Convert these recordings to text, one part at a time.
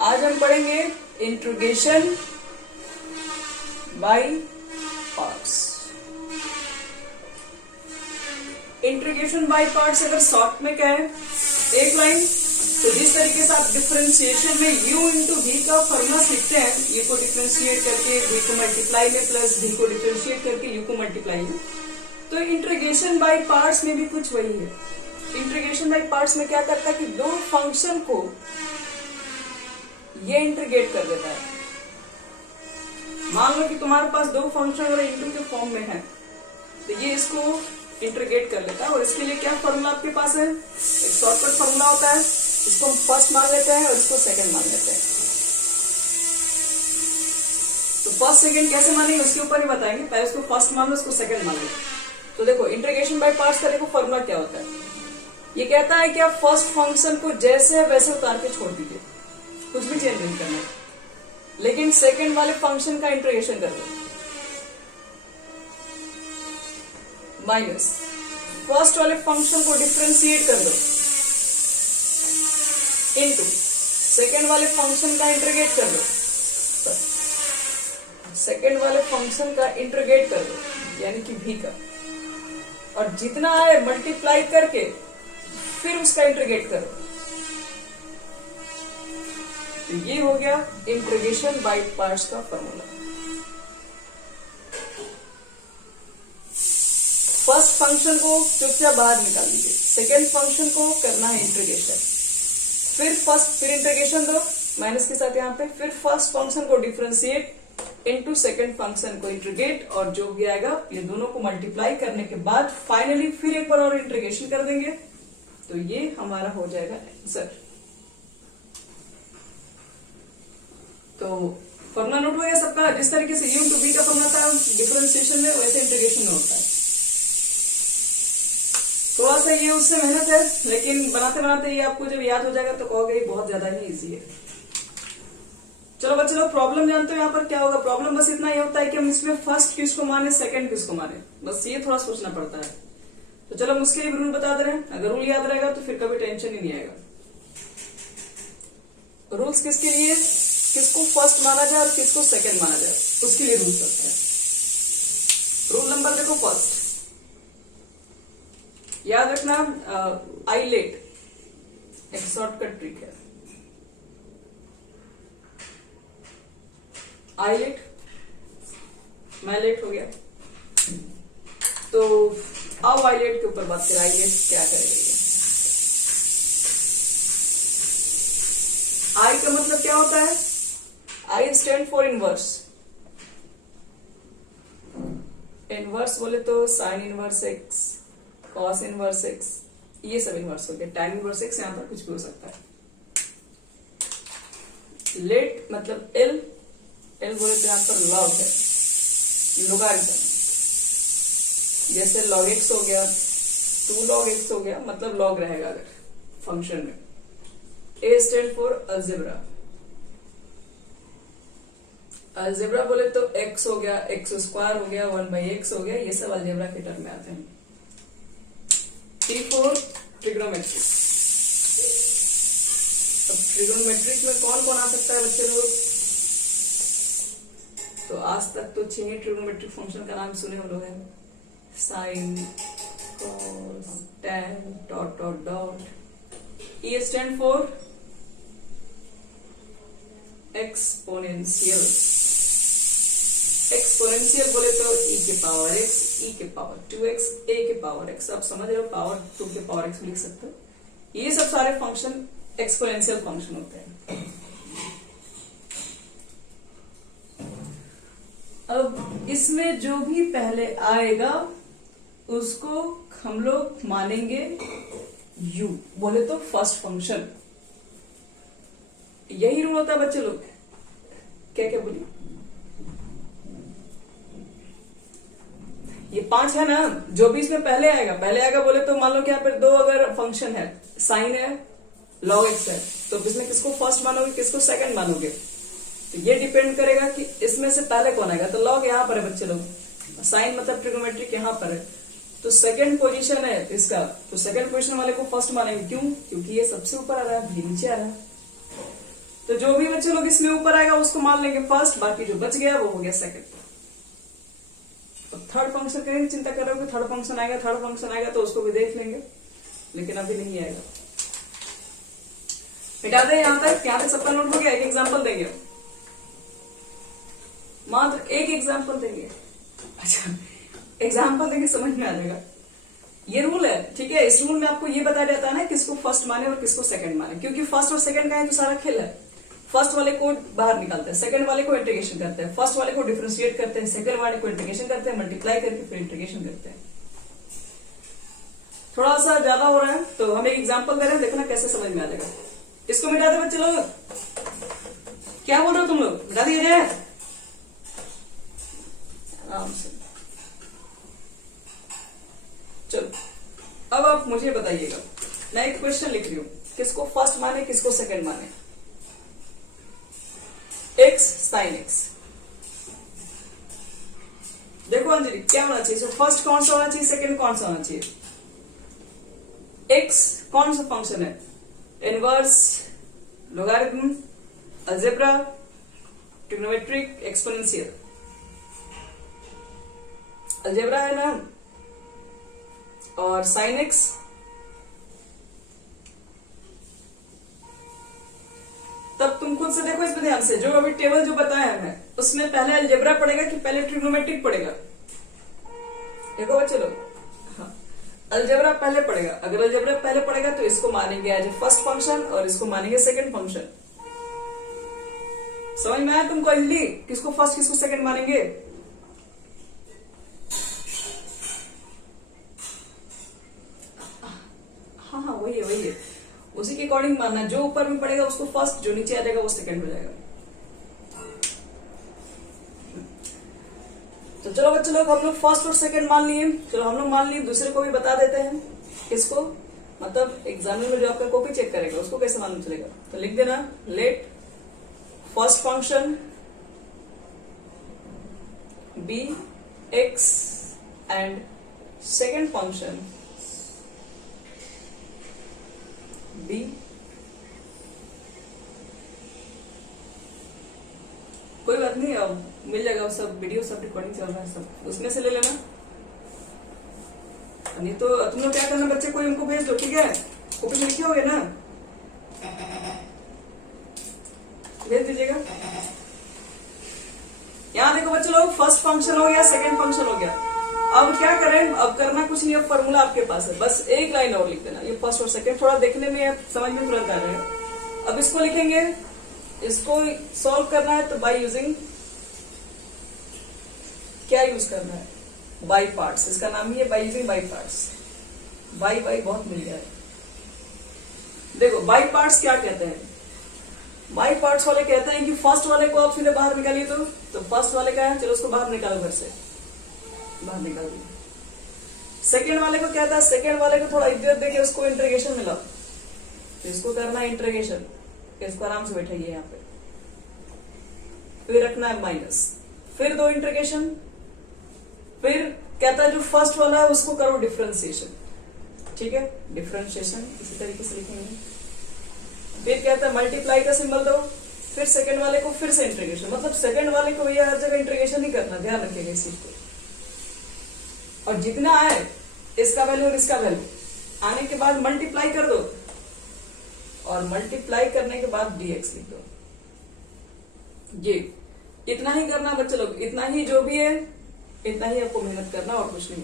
आज हम पढ़ेंगे interrogation by parts. Interrogation by parts अगर शॉर्ट में क्या है, एक लाइन। तो जिस तरीके से आप डिफरेंशिएशन में u इंटू वी का फॉर्मूला सीखते हैं, u को डिफरेंशिएट करके v को मल्टीप्लाई में प्लस v को डिफरेंशिएट करके u को मल्टीप्लाई में, तो इंट्रीगेशन बाय पार्ट्स में भी कुछ वही है। इंट्रीगेशन बाय पार्ट्स में क्या करता है कि दो फंक्शन को ये इंटीग्रेट कर देता है। मान लो कि तुम्हारे पास दो फंक्शन और इंटू के फॉर्म में है, तो ये इसको इंटीग्रेट कर लेता है। और इसके लिए क्या फॉर्मूला आपके पास है, एक शॉर्टकट फॉर्मूला होता है, इसको हम फर्स्ट मान लेते हैं और इसको सेकंड मान लेते हैं। तो फर्स्ट सेकंड कैसे मानेंगे उसके ऊपर ही बताएंगे, पहले इसको फर्स्ट मान लो, इसको सेकंड मान लो। तो देखो इंटीग्रेशन बाय पार्ट्स का देखो फॉर्मूला क्या होता है। ये कहता है कि आप फर्स्ट फंक्शन को जैसे है वैसे उतार के छोड़ दीजिए, कुछ भी चेंज नहीं करना, लेकिन सेकंड वाले फंक्शन का इंटीग्रेशन कर दो। माइनस फर्स्ट वाले फंक्शन को डिफरेंशिएट कर दो, इनटू सेकंड वाले फंक्शन का इंटीग्रेट कर दो, सेकंड वाले फंक्शन का इंटीग्रेट कर दो यानी कि v का, और जितना है मल्टीप्लाई करके फिर उसका इंटीग्रेट करो। तो ये हो गया इंटीग्रेशन बाय पार्ट्स का फॉर्मूला। फर्स्ट फंक्शन को चुपचाप बाहर निकाल दीजिए, सेकेंड फंक्शन को करना है इंटीग्रेशन, फिर इंटीग्रेशन दो माइनस के साथ यहाँ पे, फिर फर्स्ट फंक्शन को डिफरेंशिएट इनटू सेकंड फंक्शन को इंटीग्रेट, और जो भी आएगा ये दोनों को मल्टीप्लाई करने के बाद फाइनली फिर एक बार और इंटीग्रेशन कर देंगे। तो ये हमारा हो जाएगा आंसर। तो फॉर्मूला नोट हो गया सबका। जिस तरीके से u टू v का फॉर्मूला था डिफरेंशिएशन में, वैसे इंटीग्रेशन में होता है। थोड़ा सा ये उससे मेहनत है, लेकिन बनाते बनाते ये आपको जब याद हो जाएगा तो कहोगे बहुत ज्यादा ही इजी है। चलो बच्चे लोग प्रॉब्लम जानते हो यहाँ पर क्या होगा। प्रॉब्लम बस इतना ही होता है कि हम इसमें फर्स्ट किसको माने, सेकंड किसको माने, बस ये थोड़ा सोचना पड़ता है। तो चलो हम उसके लिए रूल बता दे रहे हैं, अगर रूल याद रहेगा तो फिर कभी टेंशन ही नहीं आएगा। रूल्स किसके लिए, किसको फर्स्ट माना जाए और किसको सेकंड माना जाए, उसके लिए रूल्स होता है। रूल नंबर देखो फर्स्ट, याद रखना आईलेट एक शॉर्टकट ट्रिक है। आईलेट मैं लेट हो गया, तो अब आईलेट के ऊपर बात करें। आईलेट क्या करेगा, आई का मतलब क्या होता है, I stand for inverse. Inverse बोले तो sign inverse x, cos inverse x, ये सब इनवर्स हो गया। टैन इनवर्स एक्स, यहां पर कुछ भी हो सकता है। लेट मतलब एल, एल बोले तो यहां पर लॉग है, लोगारिथम। जैसे लॉग एक्स हो गया, 2 लॉग एक्स हो गया, मतलब लॉग रहेगा अगर फंक्शन में। ए स्टैंड फॉर अलजेब्रा। अलजेब्रा बोले तो एक्स हो गया, एक्स स्क्वायर हो गया, 1/x हो गया, ये सब अलजेब्रा के टर्म में आते हैं। T for trigonometric. अब ट्रिग्नोमेट्रिक में कौन कौन आ सकता है बच्चे लोग, तो आज तक तो 6 ट्रिग्नोमेट्रिक फंक्शन का नाम सुने हो लोग हैं, sine, cos, tan, dot dot dot. E stands for exponential. Exponential बोले तो e के पावर x, e के पावर 2x, a के पावर x। आप समझ रहे हो, पावर 2 के पावर x लिख सकते हो। ये सब सारे फंक्शन एक्सपोनेंशियल फंक्शन होते हैं। अब इसमें जो भी पहले आएगा उसको हम लोग मानेंगे u, बोले तो फर्स्ट फंक्शन। यही रूल होता है बच्चे लोग। क्या क्या बोलिए, ये 5 है ना, जो भी इसमें पहले आएगा बोले तो मान लो कि यहाँ पर 2 अगर फंक्शन है, साइन है, लॉग एक्स है, तो इसमें किसको फर्स्ट मानोगे, किसको सेकंड मानोगे, तो ये डिपेंड करेगा कि इसमें से पहले कौन आएगा। तो लॉग यहाँ पर है बच्चे लोग, साइन मतलब ट्रिग्नोमेट्रिक यहाँ पर है, तो सेकंड पोजीशन है इसका, तो सेकंड पोजीशन वाले को फर्स्ट मानेंगे। क्यों? क्योंकि ये सबसे ऊपर आ रहा है, ये नीचे आ रहा है। तो जो भी बच्चे लोग इसमें ऊपर आएगा उसको मान लेंगे फर्स्ट, बाकी जो बच गया वो हो गया सेकंड। अब थर्ड फंक्शन करेंगे, चिंता कर रहे हो कि थर्ड फंक्शन आएगा, थर्ड फंक्शन आएगा तो उसको भी देख लेंगे, लेकिन अभी नहीं आएगा। मिटा दे यहां तक सबका नोट हो गया। एक एग्जाम्पल देंगे, मात्र एक एग्जाम्पल देंगे। अच्छा एग्जाम्पल देंगे, समझ में आ जाएगा। ये रूल है, ठीक है। इस रूल में आपको ये बताया जाता है ना किसको फर्स्ट माने और किसको सेकंड माने, क्योंकि फर्स्ट और सेकंड का है तो सारा खेल है। फर्स्ट वाले को बाहर निकालते हैं, सेकंड वाले को इंटीग्रेशन करते हैं, फर्स्ट वाले को डिफरेंशिएट करते हैं, सेकंड वाले को इंटीग्रेशन करते हैं, मल्टीप्लाई करके फिर इंटीग्रेशन करते हैं। थोड़ा सा ज्यादा हो रहा है तो हम एक एग्जाम्पल दे रहे हैं, देखना कैसे समझ में आ जाएगा। इसको मिटा दे बच्चे लोग, क्या बोल रहे हो तुम लोग, मिटा दिया जाए आराम से। चलो अब आप मुझे बताइएगा, मैं एक क्वेश्चन लिख रही हूं, किसको फर्स्ट माने किसको सेकंड माने। x sin x, देखो अंजलि क्या होना चाहिए, फर्स्ट कौन सा होना चाहिए, सेकंड कौन सा होना चाहिए। x कौन सा फंक्शन है, inverse, logarithm, algebra, trigonometric, exponential. Algebra है ना, और साइन एक्स तब तुम खुद से देखो इसमें ध्यान से, जो अभी टेबल जो बताया है उसमें पहले अलजेब्रा पड़ेगा कि पहले ट्रिग्नोमेट्रिक पड़ेगा। देखो बच्चे लोग, हाँ अलजेब्रा पहले पड़ेगा। अगर अलजेब्रा पहले पड़ेगा तो इसको मानेंगे एज ए फर्स्ट फंक्शन और इसको मानेंगे सेकंड फंक्शन। समझ में आया तुमको अंजलि, किसको फर्स्ट किसको सेकंड मानेंगे। हाँ वही है, उसी के अकॉर्डिंग मानना, जो ऊपर में पड़ेगा उसको फर्स्ट, जो नीचे आ जाएगा वो सेकंड हो जाएगा। तो चलो बच्चे लोग हम लोग फर्स्ट और सेकंड मान लिए, चलो हम लोग मान लिए, दूसरे को भी बता देते हैं। किसको, मतलब एग्जामिनर में जो आपका कॉपी चेक करेगा उसको कैसे मालूम चलेगा। तो लिख देना, let first function be X and second function be कोई बात नहीं, अब मिल जाएगा वो सब, वीडियो सब रिकॉर्डिंग चल रहा है सब, उसमें से ले लेना। नहीं तो तुम लोग क्या करना बच्चे, कोई उनको भेज दो, ठीक है, कॉपी में लिखे होगे ना, भेज दीजिएगा। यहाँ देखो बच्चे लोग, फर्स्ट फंक्शन हो गया, सेकंड फंक्शन हो गया। अब क्या करें, अब करना कुछ नहीं, अब फॉर्मूला आपके पास है, बस एक लाइन और लिख देना, ये फर्स्ट और सेकंड, थोड़ा देखने में समझ में तुरंत आ जाएगा। अब इसको लिखेंगे, इसको सॉल्व करना है तो बाय यूजिंग, क्या यूज करना है, बाय पार्ट्स, इसका नाम ही है बाय यूजिंग बाय पार्ट्स। बाय बहुत मिल गया है। देखो बाय पार्ट्स क्या कहते हैं, बाय पार्ट्स वाले कहते हैं कि फर्स्ट वाले को आप सीधे बाहर निकालिए, तो फर्स्ट वाले का है, चलो उसको बाहर निकालो, घर से बाहर निकाल दिया। सेकेंड वाले को कहता है, सेकेंड वाले को थोड़ा इज्जत देके उसको इंटीग्रेशन मिला, तो इसको करना है इंटीग्रेशन, इसको आराम से बैठाइए यहाँ पे, फिर रखना है माइनस, फिर दो इंटीग्रेशन, फिर कहता है जो फर्स्ट वाला है उसको करो डिफरेंशिएशन, ठीक है, डिफरेंशिएशन इसी तरीके से लिखेंगे। फिर कहता है मल्टीप्लाई का सिंबल दो, फिर सेकंड वाले को फिर से इंटीग्रेशन, मतलब सेकंड वाले को भैया हर जगह इंटीग्रेशन नहीं करना, ध्यान रखिएगा इस चीज को। और जितना आए इसका वैल्यू और इसका वैल्यू आने के बाद मल्टीप्लाई कर दो, और मल्टीप्लाई करने के बाद dx लिख दो। ये इतना ही करना बच्चे लोग, इतना ही जो भी है इतना ही आपको मेहनत करना और कुछ नहीं।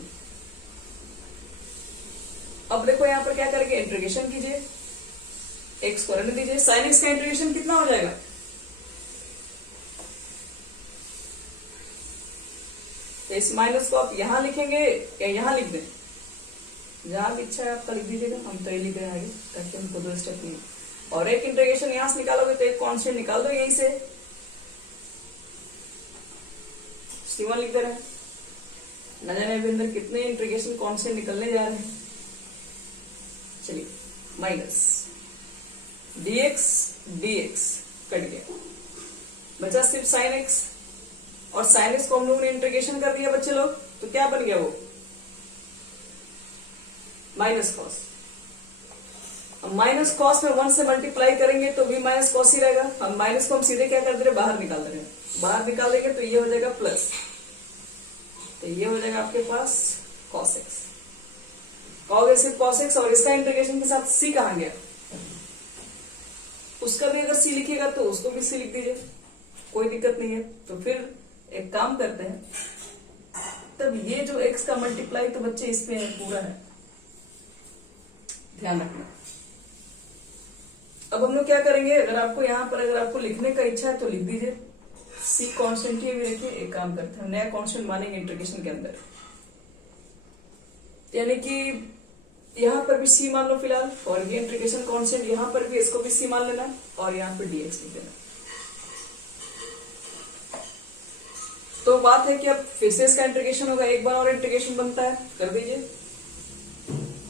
अब देखो यहाँ पर क्या करेंगे, इंटीग्रेशन कीजिए, x को रहने दीजिए, sin x का इंटीग्रेशन कितना हो जाएगा, तो इस माइनस को आप यहां लिखेंगे या यहां लिख दें, जहां भी इच्छा है आपका लिख दीजिएगा, हम तो ये लिख रहे हैं ताकि हमको दो स्टेप नहीं। और एक इंटीग्रेशन यहां से निकालोगे तो एक कांस्टेंट निकाल दो यहीं से, C1 लिख दे रहे हैं, न जाने अभी अंदर कितने इंटीग्रेशन कांस्टेंट निकलने जा रहे हैं। चलिए माइनस dx कट गया, बचा सिर्फ sin x, और sin x को हम लोगों ने इंटीग्रेशन कर दिया बच्चे लोग, तो क्या बन गया वो माइनस कॉस। माइनस कॉस में 1 से मल्टीप्लाई करेंगे तो भी माइनस कॉस ही रहेगा। हम माइनस को हम सीधे क्या कर दे रहे, बाहर निकाल दे रहे हैं। बाहर निकाल देंगे तो ये हो जाएगा प्लस, तो ये हो जाएगा आपके पास कॉस एक्स। कहोगे सिर्फ कॉस एक्स, और इसका इंटीग्रेशन के साथ सी कहाँ गया, उसका भी अगर सी लिखिएगा तो उसको भी सी लिख दीजिए, कोई दिक्कत नहीं है। तो फिर एक काम करते हैं, तब ये जो x का मल्टीप्लाई तो बच्चे इस पे पूरा है, ध्यान रखना। अब हम लोग क्या करेंगे, अगर आपको यहाँ पर अगर आपको लिखने का इच्छा है तो लिख दीजिए, सी कांस्टेंट ही भी रखिए। एक काम करते हैं, नया कांस्टेंट मानेंगे इंटीग्रेशन के अंदर, यानी कि यहाँ पर भी सी मान लो फिलहाल, और ये इंटीग्रेशन कांस्टेंट यहाँ पर भी इसको भी सी मान लेना, और यहाँ पर dx लिख देना। तो बात है कि अब फिर से इसका इंटीग्रेशन होगा, एक बार और इंटीग्रेशन बनता है, कर दीजिए।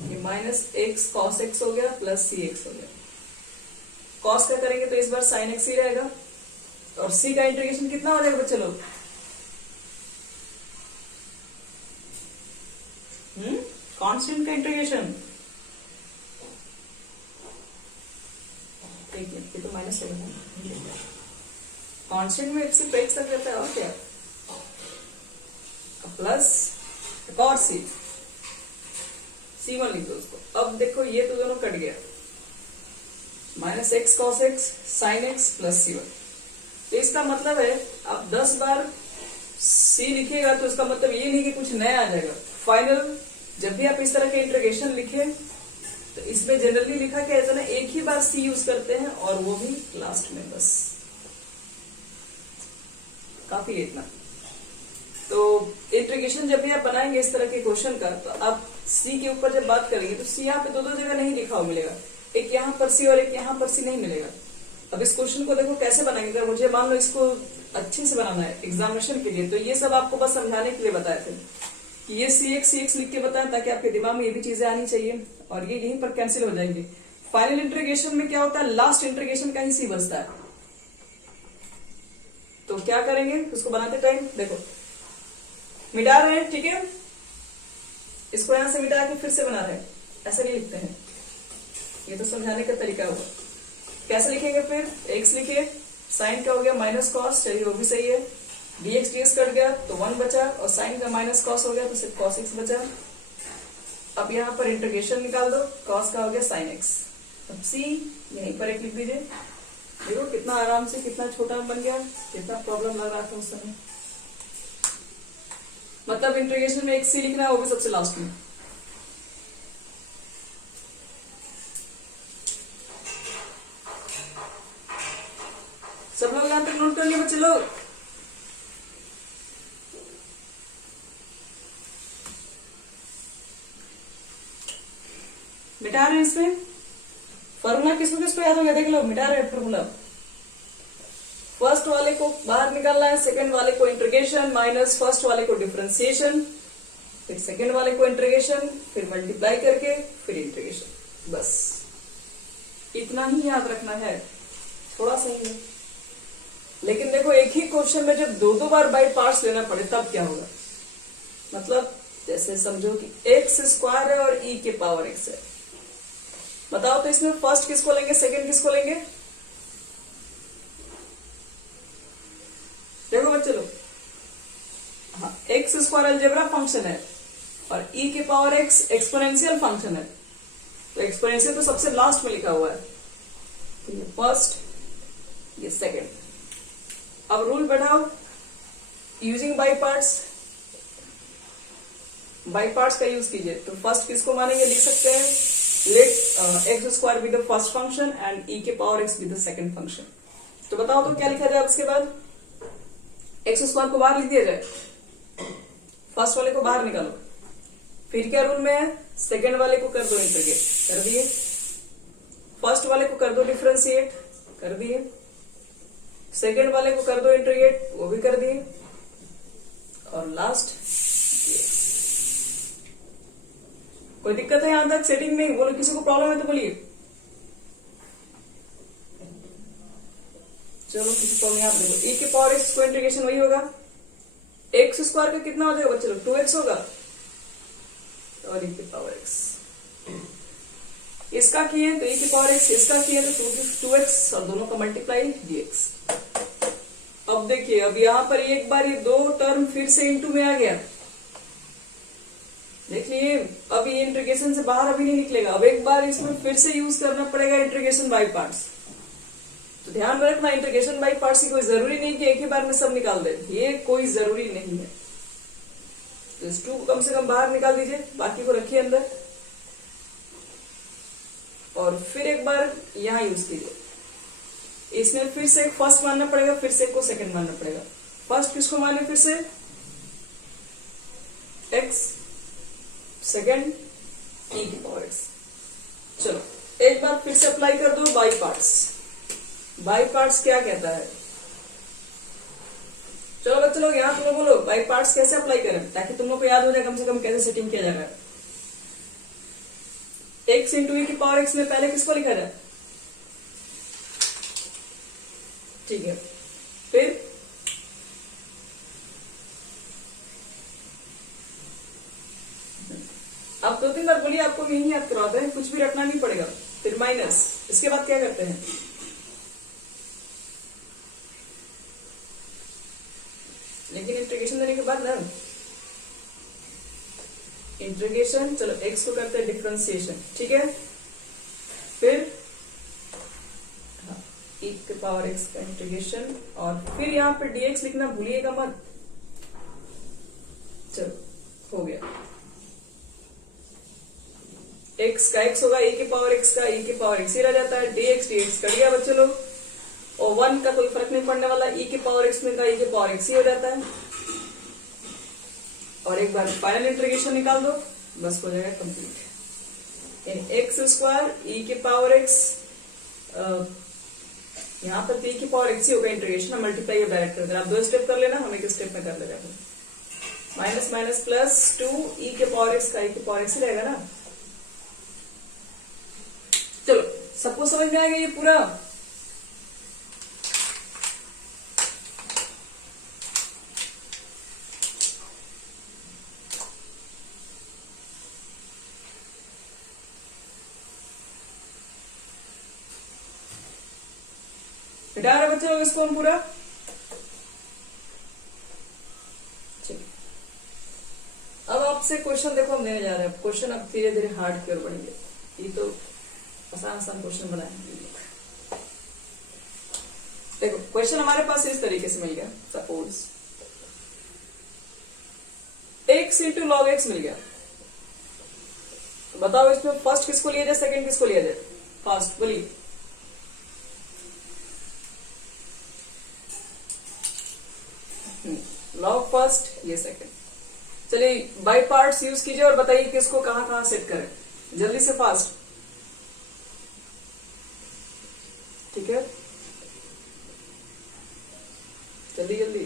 ये माइनस एक्स कॉस एक्स हो गया प्लस सी एक्स हो गया। कॉस का करेंगे तो इस बार साइन एक्स ही रहेगा, और सी का इंटीग्रेशन कितना हो जाएगा बच्चे लोग, कांस्टेंट का इंटीग्रेशन, देखिए ये तो माइनस हो गया, कांस्टेंट में सिर्फ एक्स तक रहता है और क्या, प्लस और सी, सी1 लिख दो उसको। अब देखो ये तो दोनों कट गया, minus x cos x sine x plus C one. तो इसका मतलब है आप 10 बार सी लिखिएगा तो इसका मतलब ये नहीं कि कुछ नया आ जाएगा। फाइनल जब भी आप इस तरह के इंटीग्रेशन लिखे तो इसमें जनरली लिखा क्या है ना, एक ही बार सी यूज करते हैं, और वो भी लास्ट में, बस काफी है इतना। तो इंटीग्रेशन जब भी आप बनाएंगे इस तरह के क्वेश्चन का, तो आप सी के ऊपर जब बात करेंगे तो सी यहाँ पे दो जगह नहीं लिखा हुआ मिलेगा, एक यहाँ पर सी और एक यहाँ पर सी नहीं मिलेगा। अब इस क्वेश्चन को देखो कैसे बनाएंगे, मुझे मान लो इसको अच्छे से बनाना है एग्जामिनेशन के लिए, तो ये सब आपको बस समझाने के लिए बताए थे कि ये सी एक्स लिख के बताएं, ताकि आपके दिमाग में ये भी चीजें आनी चाहिए, और ये यहीं पर कैंसिल हो जाएंगे। फाइनल इंटीग्रेशन में क्या होता है, लास्ट इंटीग्रेशन का ही सी बचता है। तो क्या करेंगे, उसको बनाते टाइम देखो मिटा रहे हैं, ठीक है, इसको यहां से मिटा के फिर से बना रहे हैं, ऐसे नहीं लिखते हैं, ये तो समझाने का तरीका हुआ। कैसे लिखेंगे फिर, x लिखिए, साइन का हो गया माइनस कॉस, चलिए वो भी सही है, dx dx कट गया तो 1 बचा, और साइन का माइनस कॉस हो गया तो सिर्फ cos x बचा। अब यहाँ पर इंटीग्रेशन निकाल दो, cos का हो गया sin x। अब c यहीं पर एक लिख दीजिए, देखो कितना आराम से, कितना छोटा बन गया, कितना प्रॉब्लम लग रहा था उस समय। मतलब इंटीग्रेशन में एक सी लिखना है, वो भी सबसे लास्ट में। सब लोग यहां तक नोट कर लिए बच्चे लोग, मिटा रहे हैं इसमें फॉर्मूला, किसको याद हो गया देख लो, मिटा रहे हैं फॉर्मूला। फर्स्ट वाले को बाहर निकालना है, सेकंड वाले को इंटीग्रेशन माइनस फर्स्ट वाले को डिफरेंशिएशन, फिर सेकंड वाले को इंटीग्रेशन, फिर मल्टीप्लाई करके फिर इंटीग्रेशन, बस इतना ही याद रखना है, थोड़ा सा ही है। लेकिन देखो एक ही क्वेश्चन में जब दो बार बाई पार्ट्स लेना पड़े तब क्या होगा, मतलब जैसे समझो कि एक्स स्क्वायर है और ई के पावर एक्स है, बताओ तो इसमें फर्स्ट किसको लेंगे, सेकंड किसको लेंगे, देखो बच्चे लोग, हाँ एक्स स्क्वायर अलजेब्रा फंक्शन है और ई के पावर एक्स एक्सपोनेंशियल फंक्शन है, तो एक्सपोनेंशियल तो सबसे लास्ट में लिखा हुआ है, तो ये फर्स्ट ये सेकंड। अब रूल बढ़ाओ, using by parts, by parts का यूज कीजिए। तो फर्स्ट किसको मानेंगे, लिख सकते हैं let x square be the first function and e के power x be the second function. तो बताओ तो क्या लिखा जाए उसके बाद, एक्स स्क्वायर को बाहर लिख दिया जाए, फर्स्ट वाले को बाहर निकालो, फिर क्या रूल में है, सेकंड वाले को कर दो इंटीग्रेट, कर दिए, फर्स्ट वाले को कर दो डिफरेंशिएट, कर दिए, सेकंड वाले को कर दो इंटीग्रेट, वो भी कर दिए, और लास्ट कोई दिक्कत है यहां तक सेटिंग में, बोलो किसी को प्रॉब्लम है तो बोलिए, चलो किसी प्रॉब्लम यहाँ देखो, e के पावर एक्स को इंटीग्रेशन वही होगा, एक्स स्क्वायर का कितना हो जाएगा बच्चे लोग, 2x होगा, और e के पावर एक्स, इसका किए तो e की पावर x, इसका किए तो 2x और दोनों का मल्टीप्लाई dx। अब देखिए, अब यहाँ पर एक बार ये दो टर्म फिर से इनटू में आ गया, देख लिए। अब ये इंटीग्रेशन से बाहर अभी नहीं निकलेगा, अब एक बार इसमें फिर से यूज करना पड़ेगा इंटीग्रेशन बाय पार्ट्स। तो ध्यान में रखना, इंटीग्रेशन बाय पार्ट्स की कोई जरूरी नहीं कि एक ही बार में सब निकाल दे, ये कोई जरूरी नहीं है। तो इस 2 को कम से कम बाहर निकाल दीजिए, बाकी को रखिए अंदर, और फिर एक बार यहां यूज कीजिए। इसमें फिर से एक फर्स्ट मानना पड़ेगा, फिर से एक को सेकंड मानना पड़ेगा। फर्स्ट किसको माने, फिर से x, सेकंड e की पावर x। चलो एक बार फिर से अप्लाई कर दो बाई पार्ट्स। बाई पार्ट्स क्या कहता है, चलो बच्चे लोग यहां तुम लोग बोलो बाई पार्ट्स कैसे अप्लाई करें, ताकि तुम लोग को याद हो जाए कम से कम कैसे सेटिंग किया जाएगा। x इंटू e की पावर x में पहले किसको लिखा जाए, ठीक है। फिर आप 2-3 बार बोलिए, आपको यही याद करवाते हैं, कुछ भी रखना नहीं पड़ेगा। फिर माइनस, इसके बाद क्या करते हैं, लेकिन इंटीग्रेशन देने के बाद ना, इंटीग्रेशन, चलो x को करते हैं डिफरेंशिएशन, ठीक है। फिर e के पावर x का इंटीग्रेशन, और फिर यहाँ पे dx लिखना भूलिएगा मत। चलो हो गया, x का x होगा, e के पावर x का e के पावर x ही रह जाता है, dx कट गया बच्चे लोग, और 1 का कोई फर्क नहीं पड़ने वाला, e के पावर x में का e के पावर x ही हो जाता है। और एक बार फाइनल इंटीग्रेशन निकाल दो, बस हो जाएगा कंप्लीट। एक्स स्क्वायर e के पावर x, यहाँ पर e की पावर x ही होगा इंटीग्रेशन, मल्टीप्लाई या डायरेक्ट कर देना। आप 2 स्टेप कर लेना, हम एक स्टेप में कर लेगा। माइनस माइनस प्लस 2 e के पावर x का e के पावर x ही रहेगा ना। चलो सबको समझ में आ गया ये पूरा। मिटा रहे बच्चे लोग इसको हम पूरा। अब आपसे क्वेश्चन देखो हम देने जा रहे हैं। क्वेश्चन अब धीरे धीरे हार्ड की ओर बढ़ेंगे। ये तो आसान आसान क्वेश्चन बनाएंगे। देखो क्वेश्चन हमारे पास इस तरीके से मिल गया। Suppose x into log x मिल गया। तो बताओ इसमें फर्स्ट किसको लिया जाए, सेकंड किसको लिया जाए? फर्स्ट बोलिए। लॉग फर्स्ट, ये सेकंड। चलिए बाय पार्ट्स यूज कीजिए और बताइए किसको कहां कहां सेट करें, जल्दी से फास्ट। ठीक है, जल्दी जल्दी।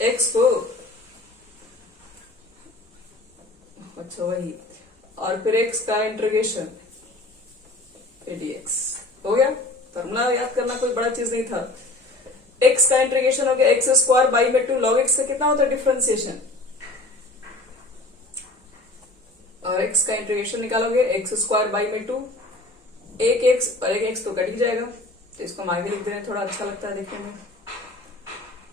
x को, अच्छा वही, और फिर x का इंटीग्रेशन dx हो गया। फॉर्मूला याद करना कोई बड़ा चीज नहीं था। x का इंटीग्रेशन हो गया एक्स स्क्वायर बाई में 2 लॉग x का कितना होता है डिफरेंशिएशन, और x का इंटीग्रेशन निकालोगे एक्स स्क्वायर बाई में 2, एक x और एक x तो कट ही जाएगा, तो इसको हम आगे लिख दे रहे हैं, थोड़ा अच्छा लगता है देखने में।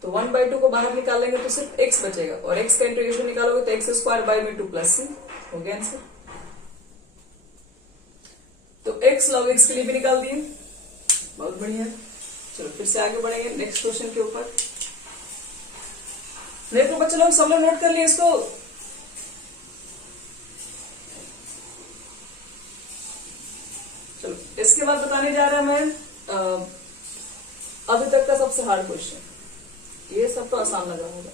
तो 1/2 को बाहर निकाल लेंगे तो सिर्फ x बचेगा, और x का इंटीग्रेशन निकालोगे तो एक्स स्क्वायर बाई में 2 प्लस c हो गया आंसर। तो x लॉग x के लिए भी निकाल दिए, बहुत बढ़िया। चलो फिर से आगे बढ़ेंगे नेक्स्ट क्वेश्चन के ऊपर। देखो बच्चे लोग सब लोग नोट कर लिए इसको। चलो इसके बाद बताने जा रहा है मैं अभी तक का सबसे हार्ड क्वेश्चन। ये सब तो आसान लगा होगा।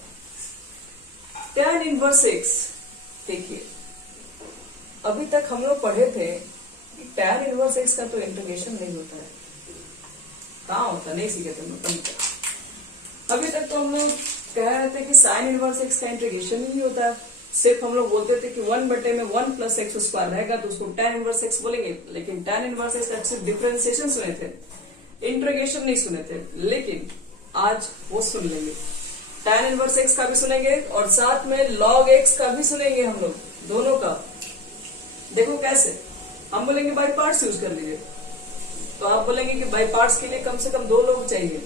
tan inverse x। देखिए अभी तक हम लोग पढ़े थे कि tan इनवर्स x का तो इंटीग्रेशन नहीं होता है। कहाँ होता, नहीं सीखे थे हम लोग। अभी तक तो हम लोग कह रहे थे कि साइन इनवर्स एक्स का इंटीग्रेशन ही होता है। सिर्फ हम लोग बोलते थे कि 1/1 प्लस एक्स स्क्वायर रहेगा तो उसको tan इनवर्स एक्स बोलेंगे। लेकिन tan इनवर्स एक्स का सिर्फ डिफरेंशिएशन सुने थे, इंटीग्रेशन नहीं सुने थे। लेकिन आज वो सुन लेंगे, tan इनवर्स एक्स का भी सुनेंगे और साथ में log x का भी सुनेंगे हम लोग, दोनों का। देखो कैसे, हम बोलेंगे बाई पार्ट्स यूज कर लीजिए, तो आप बोलेंगे कि बाई पार्ट्स के लिए कम से कम 2 लोग चाहिए,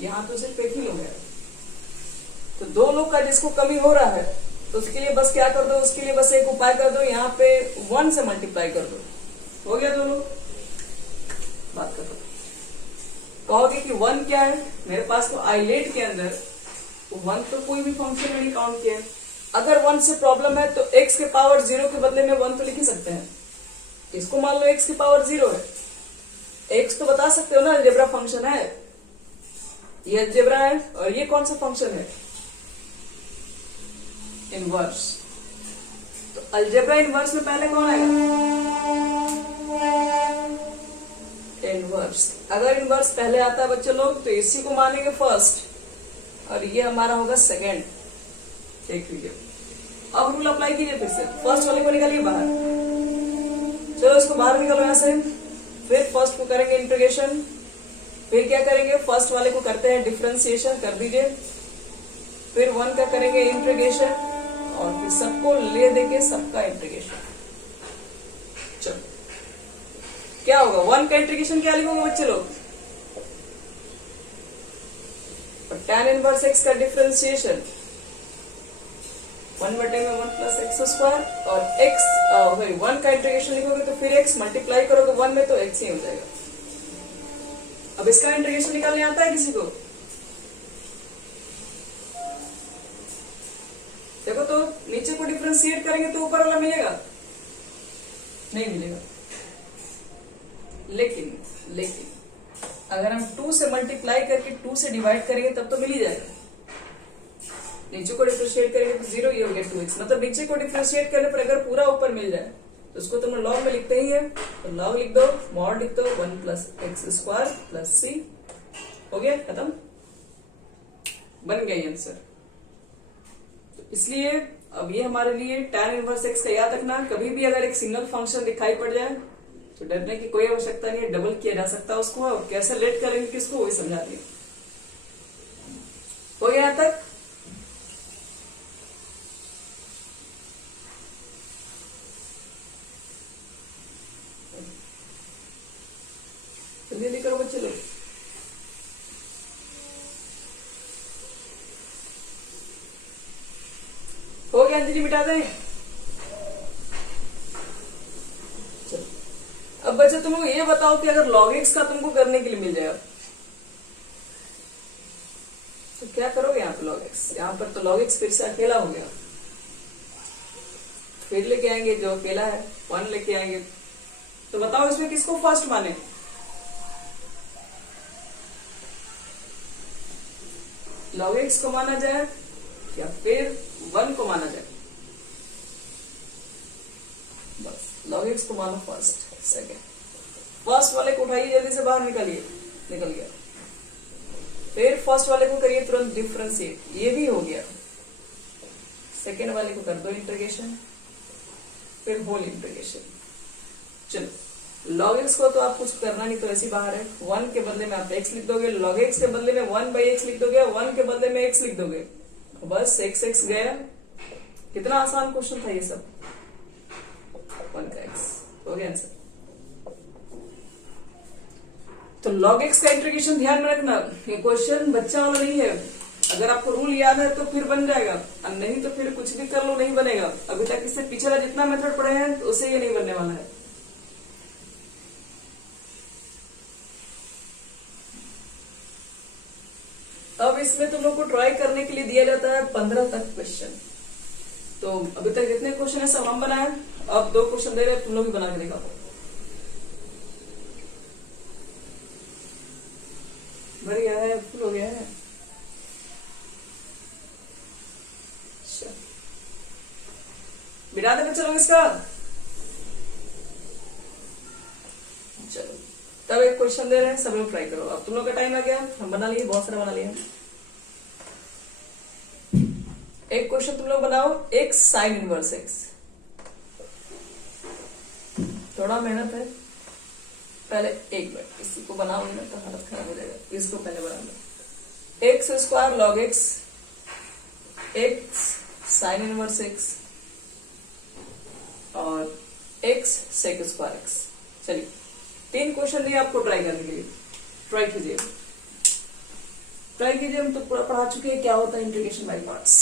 यहाँ तो सिर्फ एक ही लोग है, तो 2 लोग का जिसको कमी हो रहा है तो उसके लिए बस क्या कर दो, उसके लिए बस एक उपाय कर दो, यहाँ पे 1 से मल्टीप्लाई कर दो, हो गया 2 लोग। बात कर दो, कहोगे कि 1 क्या है, मेरे पास तो आइलेट के अंदर 1 तो कोई भी फंक्शन में नहीं काउंट किया है, अगर 1 से प्रॉब्लम है तो x के पावर 0 के बदले में 1 तो लिख ही सकते हैं, इसको मान लो x की पावर 0 है, x तो बता सकते हो ना, अलजेब्रा फंक्शन है, ये अलजेब्रा है, और ये कौन सा फंक्शन है, इनवर्स, तो अलजेब्रा इनवर्स में पहले कौन आएगा, इनवर्स, अगर इनवर्स पहले आता है बच्चे लोग तो इसी को मानेंगे फर्स्ट, और ये हमारा होगा सेकेंड। देख लीजिए, अब रूल अप्लाई कीजिए, फिर से फर्स्ट वाले को निकालिए बाहर, चलो इसको बाहर निकालो यहां से, फिर फर्स्ट को करेंगे इंटीग्रेशन, फिर क्या करेंगे, फर्स्ट वाले को करते हैं डिफरेंशिएशन, कर दीजिए, फिर 1 का करेंगे इंटीग्रेशन, और फिर सबको ले देंगे सबका इंटीग्रेशन। चलो क्या होगा, 1 का इंटीग्रेशन क्या लिखोगे बच्चे लोग, tan इनवर्स x का डिफरेंशिएशन 1/1 प्लस एक्स स्क्वायर, और x 1 का इंटीग्रेशन लिखोगे तो फिर x मल्टीप्लाई करोगे 1 में तो x ही हो जाएगा। अब इसका इंटीग्रेशन निकालने आता है किसी को, देखो तो नीचे को डिफरेंशिएट करेंगे तो ऊपर वाला मिलेगा, नहीं मिलेगा, लेकिन अगर हम 2 से मल्टीप्लाई करके 2 से डिवाइड करेंगे तब तो मिल ही जाएगा, नीचे को डिफरेंशिएट करेंगे तो 0 ये हो गया 2x, मतलब नीचे को डिफरेंशिएट करने पर अगर पूरा ऊपर मिल जाए तो उसको तुम लॉग में लिखते ही है, तो लॉग लिख दो, मॉड लिख दो, 1 plus x square plus c, हो गया खत्म, बन गया आंसर। तो इसलिए अब ये हमारे लिए tan इनवर्स x का याद रखना, कभी भी अगर एक सिंगल फंक्शन दिखाई पड़ जाए तो डरने की कोई आवश्यकता नहीं है, डबल किया जा सकता है उसको, और कैसे लेट करेंगे किसको वही समझा दिया। हो गया यहां तक, जल्दी करो बच्चे लोग। हो गया अंजलि, मिटा दें। चलो अब बच्चे तुम लोग ये बताओ कि अगर log x का तुमको करने के लिए मिल जाएगा तो क्या करोगे यहाँ पे log x, यहाँ पर तो log x फिर से अकेला हो गया, फिर लेके आएंगे जो अकेला है 1 लेके आएंगे, तो बताओ इसमें किसको फर्स्ट माने, log x को माना जाए या फिर 1 को माना जाए, बस log x को मानो फर्स्ट, सेकेंड, फर्स्ट वाले को उठाइए जल्दी से बाहर निकालिए, निकल गया, फिर फर्स्ट वाले को करिए तुरंत डिफरेंशिएट, ये भी हो गया, सेकेंड वाले को कर दो इंटीग्रेशन, फिर होल इंटीग्रेशन। चलो log x को तो आप कुछ करना नहीं, तो ऐसे बाहर है, 1 के बदले में आप x लिख दोगे, log x के बदले में 1/x लिख दोगे, 1 के बदले में x लिख दोगे, बस x गया, कितना आसान क्वेश्चन था ये सब, 1 का x हो गया आंसर। तो log x का इंटीग्रेशन ध्यान में रखना, ये क्वेश्चन बच्चा वाला नहीं है, अगर आपको रूल याद है तो फिर बन जाएगा, और नहीं तो फिर कुछ भी कर लो नहीं बनेगा, अभी तक इससे पिछला जितना मेथड पढ़े हैं तो उसे ये नहीं बनने वाला है। अब इसमें तुम लोग को ट्राई करने के लिए दिया जाता है 15 तक क्वेश्चन, तो अभी तक जितने क्वेश्चन है सब हम बनाए, अब 2 क्वेश्चन दे रहे हैं, तुम लोग भी बना के दिखाओ। भर गया है, फुल हो गया है, बिना दे बच्चे लोग इसका। चलो तब एक क्वेश्चन दे रहे हैं, सब लोग ट्राई करो, अब तुम लोग का टाइम आ गया, हम बना लिए, बहुत सारा बना लिया। एक क्वेश्चन तुम लोग बनाओ, एक साइन इनवर्स एक्स, थोड़ा मेहनत है, पहले एक मिनट इसी को बनाओगे ना तो हालत खराब हो जाएगा, इसको पहले बना लो। X square log x, x sine inverse x, और एक्स सेक स्क्वायर एक्स। चलिए 3 क्वेश्चन दिए आपको ट्राई करने के लिए, ट्राई कीजिए। हम तो पूरा पढ़ा चुके हैं क्या होता है इंटीग्रेशन बाय पार्ट्स।